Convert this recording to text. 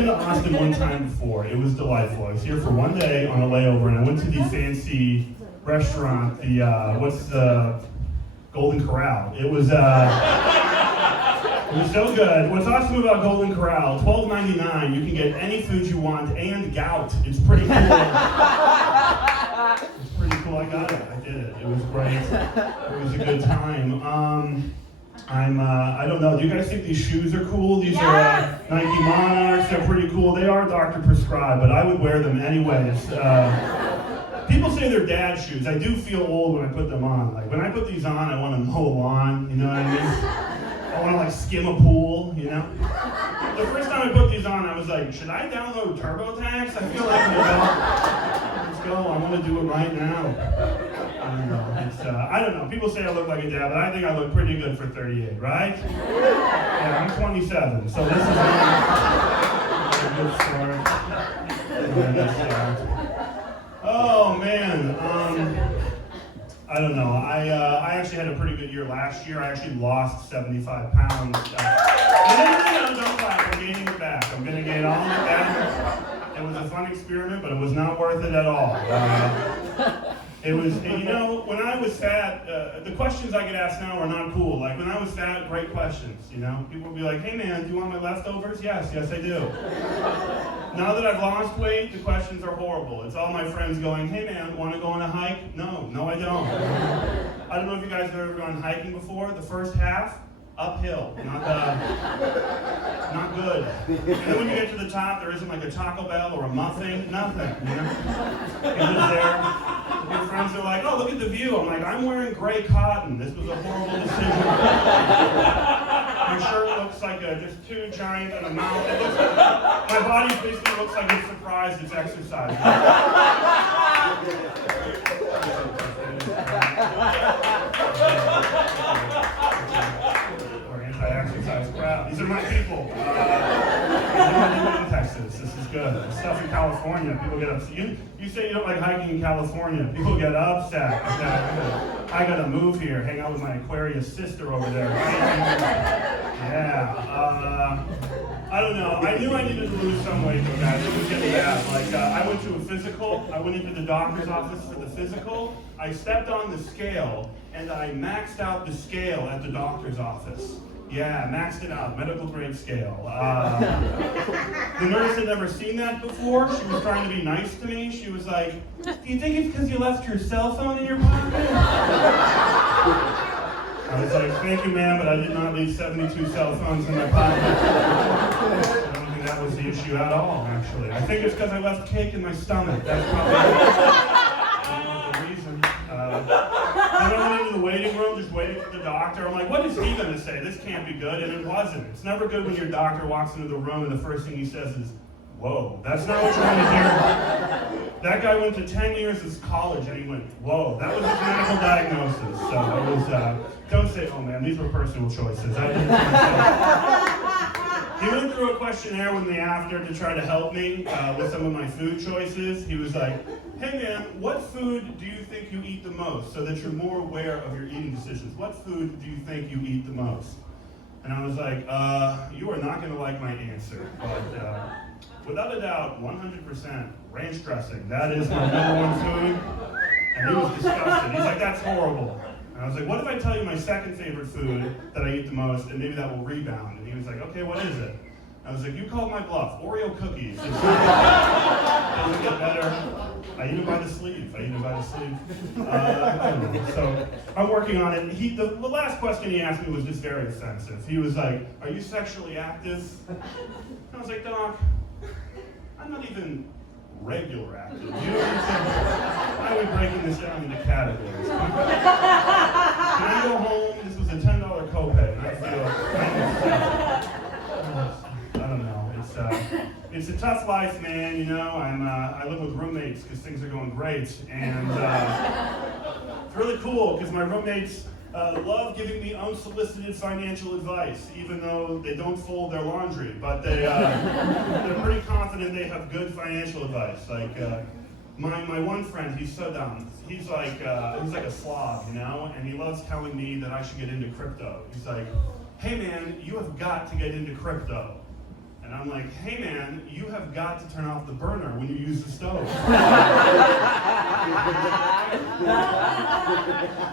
been to Austin one time before. It was delightful. I was here for one day on a layover, and I went to the fancy restaurant, the Golden Corral. It was so good. What's awesome about Golden Corral, $12.99, you can get any food you want and gout. It's pretty cool. It's pretty cool. I got it. I did it. It was great. It was a good time. I don't know. Do you guys think these shoes are cool? These are Nike Monarchs. They're pretty cool. They are doctor prescribed, but I would wear them anyways. People say they're dad shoes. I do feel old when I put them on. Like when I put these on, I want to mow a lawn. You know what I mean? I want to like skim a pool. You know. The first time I put these on, I was like, should I download TurboTax? I feel like let's go. I want to do it right now. I don't know. People say I look like a dad, but I think I look pretty good for 38, right? Yeah, I'm 27, so this is a good start. Oh man, I don't know. I actually had a pretty good year last year. I actually lost 75 pounds. And don't clap. I'm gaining it back. I'm gonna gain all of it back. It was a fun experiment, but it was not worth it at all. It was, you know, when I was fat, the questions I get asked now are not cool. Like when I was fat, great questions, you know? People would be like, hey man, do you want my leftovers? Yes, I do. Now that I've lost weight, the questions are horrible. It's all my friends going, hey man, want to go on a hike? No, I don't. I don't know if you guys have ever gone hiking before. The first half, uphill, not good. And then when you get to the top, there isn't like a Taco Bell or a muffin, nothing, you know? You're just there. Your friends are like, oh, look at the view. I'm like, I'm wearing gray cotton. This was a horrible decision. My shirt looks like just too giant and a mouth. My body basically looks like it's surprised it's exercise. Exercise crowd. These are my people. In Texas. This is good. The stuff in California, people get upset. You say you don't like hiking in California. People get upset. I gotta move here, hang out with my Aquarius sister over there. Yeah. I don't know. I knew I needed to lose some weight though, guys. It was getting bad. Like, I went to a physical. I went into the doctor's office for the physical. I stepped on the scale, and I maxed out the scale at the doctor's office. Yeah, maxed it out, medical grade scale. The nurse had never seen that before. She was trying to be nice to me. She was like, do you think it's because you left your cell phone in your pocket? I was like, thank you, ma'am, but I did not leave 72 cell phones in my pocket. I don't think that was the issue at all, actually. I think it's because I left cake in my stomach. That's probably the reason. Then I went into the waiting room, just waiting for the doctor. I'm like, what is he going to say? This can't be good. And it wasn't. It's never good when your doctor walks into the room and the first thing he says is, whoa. That's not what you want to hear. That guy went to 10 years of college and he went, whoa. That was his medical diagnosis. So it was, don't say, oh man, these were personal choices. I didn't want to say. He went through a questionnaire with me after to try to help me with some of my food choices. He was like, hey man, what food do you think you eat the most so that you're more aware of your eating decisions? What food do you think you eat the most? And I was like, you are not going to like my answer, but without a doubt, 100% ranch dressing. That is my number one food. And he was disgusted. He's like, that's horrible. And I was like, what if I tell you my second favorite food that I eat the most, and maybe that will rebound? And he was like, okay, what is it? I was like, you called my bluff. Oreo cookies. It doesn't get better. I eat it by the sleeve. I don't know. So I'm working on it. The last question he asked me was just very offensive. He was like, are you sexually active? And I was like, Doc, I'm not even regular active. You know what I'm saying? Why are we breaking this down into categories? Can I go home? This was a $10 copay, and I feel I don't know. It's a tough life, man. You know, I live with roommates because things are going great, and it's really cool because my roommates love giving me unsolicited financial advice, even though they don't fold their laundry. But they're pretty confident they have good financial advice. Like my one friend, he's so dumb. He's like a slob, you know, and he loves telling me that I should get into crypto. He's like, hey man, you have got to get into crypto. And I'm like, hey man, you got to turn off the burner when you use the stove.